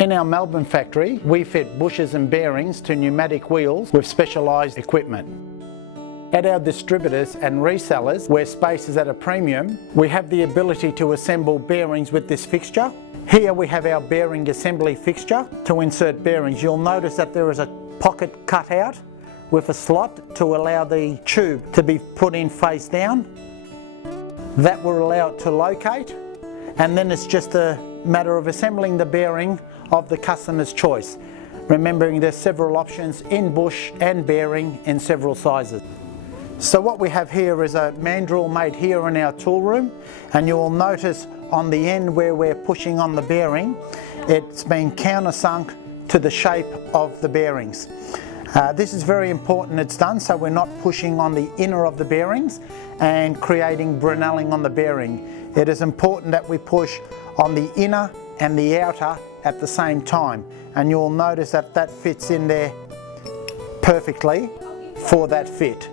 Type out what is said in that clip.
In our Melbourne factory, we fit bushes and bearings to pneumatic wheels with specialised equipment. At our distributors and resellers, where space is at a premium, we have the ability to assemble bearings with this fixture. Here we have our bearing assembly fixture to insert bearings. You'll notice that there is a pocket cut out with a slot to allow the tube to be put in face down. That will allow it to locate, and then it's just a matter of assembling the bearing of the customer's choice. Remembering there's several options in bush and bearing in several sizes. So what we have here is a mandrel made here in our tool room, and you will notice on the end where we're pushing on the bearing, it's been countersunk to the shape of the bearings. This is very important it's done so we're not pushing on the inner of the bearings and creating brunelling on the bearing. It is important that we push on the inner and the outer at the same time, and you'll notice that that fits in there perfectly for that fit.